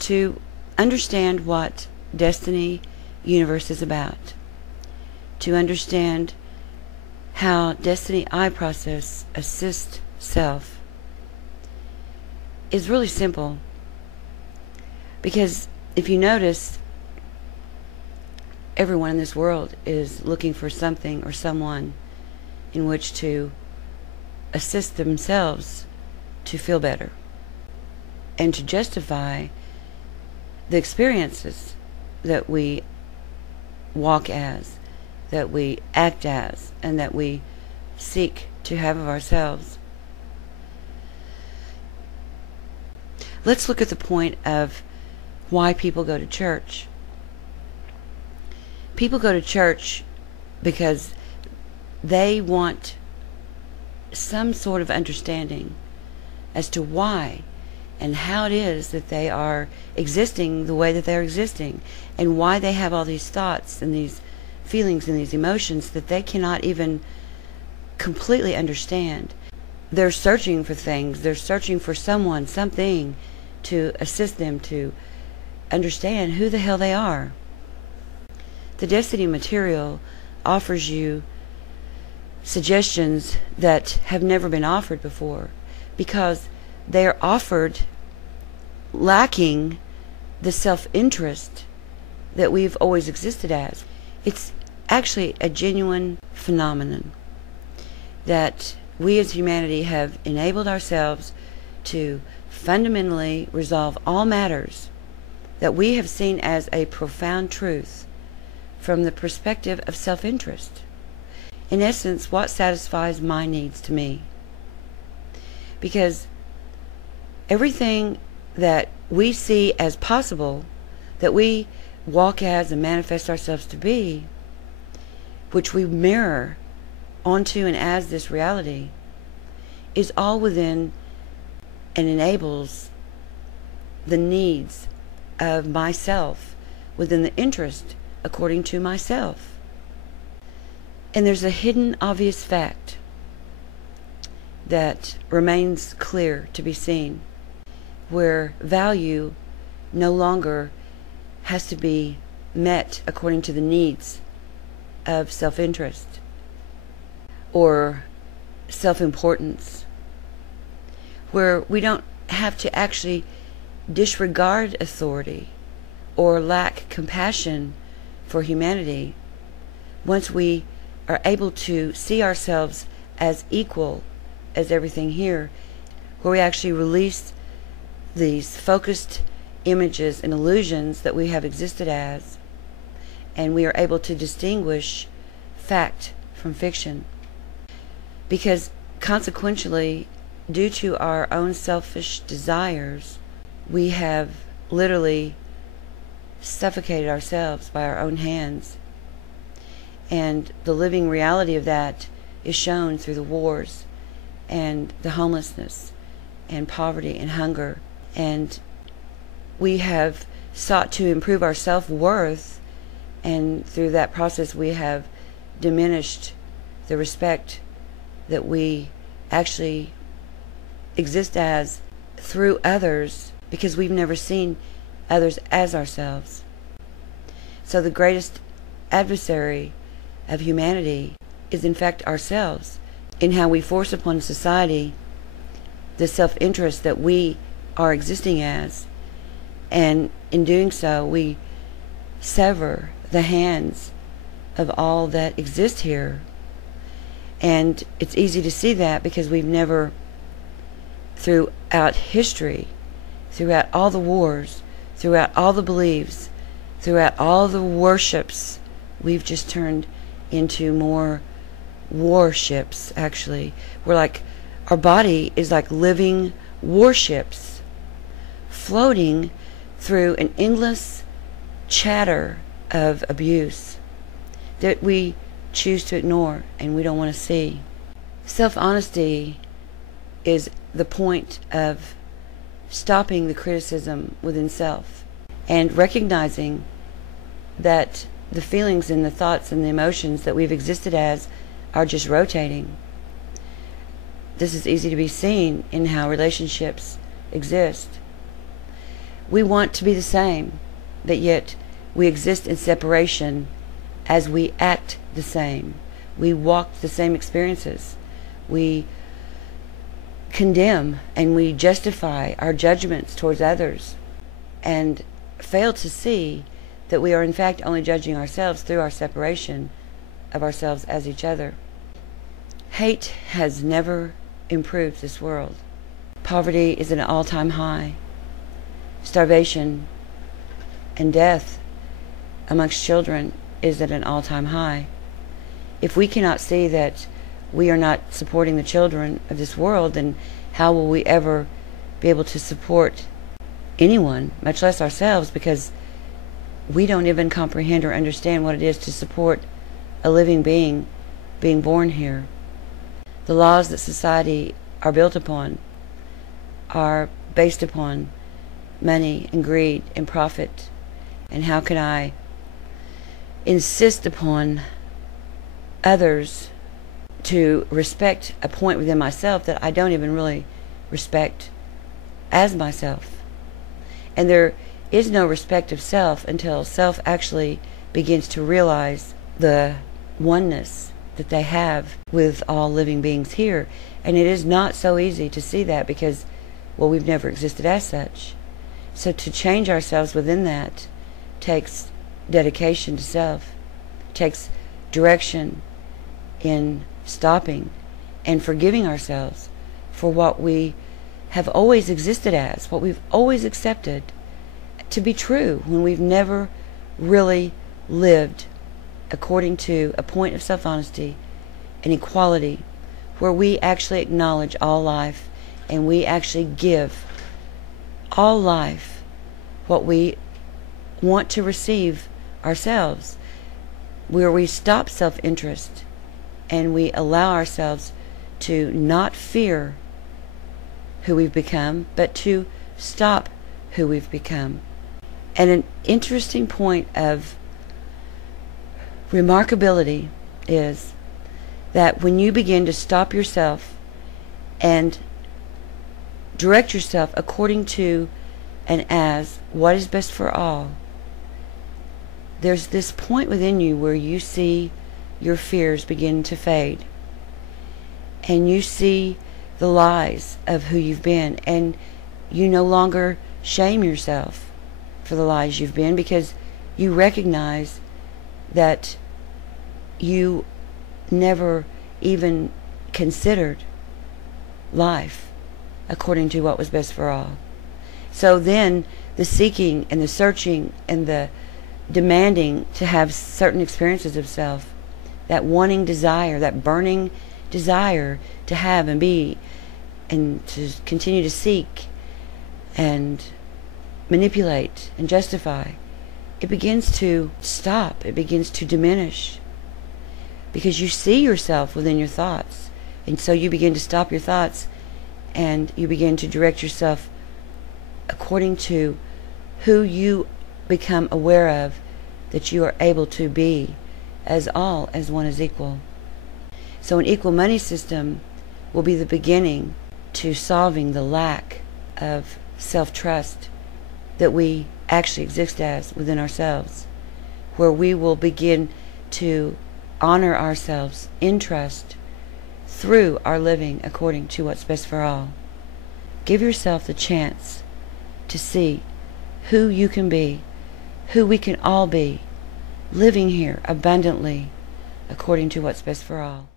To understand what Desteni universe is about, to understand how Desteni I process assists self, is really simple. Because if you notice, everyone in this world is looking for something or someone in which to assist themselves to feel better and to justify the experiences that we walk as, that we act as, and that we seek to have of ourselves. Let's look at the point of why people go to church. People go to church because they want some sort of understanding as to why and how it is that they are existing the way that they're existing, and why they have all these thoughts and these feelings and these emotions that they cannot even completely understand. They're searching for things, they're searching for someone, something to assist them to understand who the hell they are. The Desteni material offers you suggestions that have never been offered before, because they are offered lacking the self-interest that we've always existed as. It's actually a genuine phenomenon that we as humanity have enabled ourselves to fundamentally resolve all matters that we have seen as a profound truth from the perspective of self-interest. In essence, what satisfies my needs to me. Because everything that we see as possible, that we walk as and manifest ourselves to be, which we mirror onto and as this reality, is all within and enables the needs of myself within the interest according to myself. And there's a hidden obvious fact that remains clear to be seen, where value no longer has to be met according to the needs of self-interest or self-importance, where we don't have to actually disregard authority or lack compassion for humanity once we are able to see ourselves as equal as everything here, where we actually release these focused images and illusions that we have existed as, and we are able to distinguish fact from fiction. Because consequentially, due to our own selfish desires, we have literally suffocated ourselves by our own hands. And the living reality of that is shown through the wars and the homelessness and poverty and hunger. And we have sought to improve our self-worth, and through that process we have diminished the respect that we actually exist as through others, because we've never seen others as ourselves. So the greatest adversary of humanity is in fact ourselves, in how we force upon society the self-interest that we are existing as, and in doing so we sever the hands of all that exists here. And it's easy to see that because we've never, throughout history, throughout all the wars, throughout all the beliefs, throughout all the worships, we've just turned into more warships. Actually, we're like, our body is like living warships floating through an endless chatter of abuse that we choose to ignore and we don't want to see. Self-honesty is the point of stopping the criticism within self and recognizing that the feelings and the thoughts and the emotions that we've existed as are just rotating. This is easy to be seen in how relationships exist. We want to be the same, but yet we exist in separation as we act the same. We walk the same experiences. We condemn and we justify our judgments towards others and fail to see that we are in fact only judging ourselves through our separation of ourselves as each other. Hate has never improved this world. Poverty is at an all-time high. Starvation and death amongst children is at an all-time high. If we cannot see that we are not supporting the children of this world, then how will we ever be able to support anyone, much less ourselves, because we don't even comprehend or understand what it is to support a living being being born here. The laws that society are built upon are based upon money and greed and profit. And how can I insist upon others to respect a point within myself that I don't even really respect as myself? And there is no respect of self until self actually begins to realize the oneness that they have with all living beings here. And it is not so easy to see that because, well, we've never existed as such. So to change ourselves within that takes dedication to self, takes direction in stopping and forgiving ourselves for what we have always existed as, what we've always accepted to be true when we've never really lived according to a point of self-honesty and equality where we actually acknowledge all life and we actually give all life what we want to receive ourselves, where we stop self-interest and we allow ourselves to not fear who we've become, but to stop who we've become. And an interesting point of remarkability is that when you begin to stop yourself and direct yourself according to and as what is best for all, there's this point within you where you see your fears begin to fade and you see the lies of who you've been, and you no longer shame yourself for the lies you've been because you recognize that you never even considered life according to what was best for all. So then the seeking and the searching and the demanding to have certain experiences of self, that wanting desire, that burning desire to have and be and to continue to seek and manipulate and justify, it begins to stop, it begins to diminish, because you see yourself within your thoughts, and so you begin to stop your thoughts and you begin to direct yourself according to who you become aware of that you are able to be, as all as one is equal. So an equal money system will be the beginning to solving the lack of self-trust that we actually exist as within ourselves, where we will begin to honor ourselves in trust through our living according to what's best for all. Give yourself the chance to see who you can be, who we can all be, living here abundantly according to what's best for all.